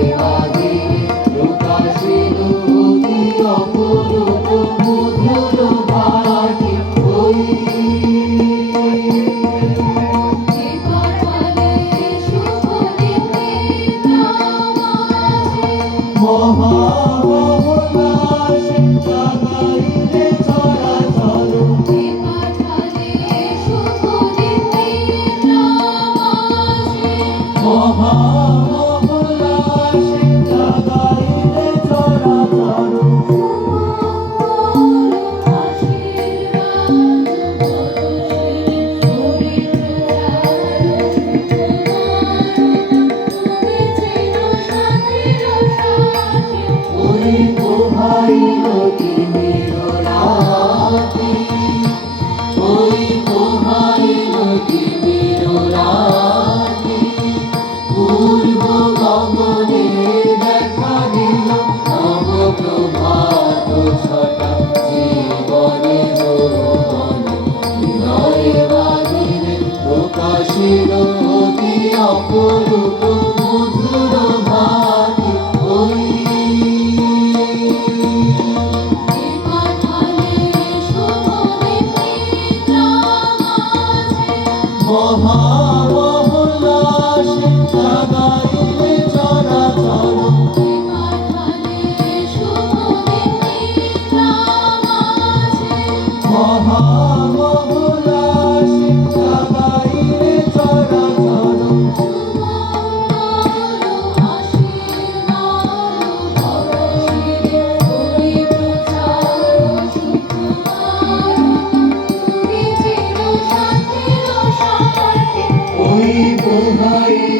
Thank you. হাসির অতি অপরূপ মধুর ভাটি ওই মহাবহুলাশে জাগায় Hare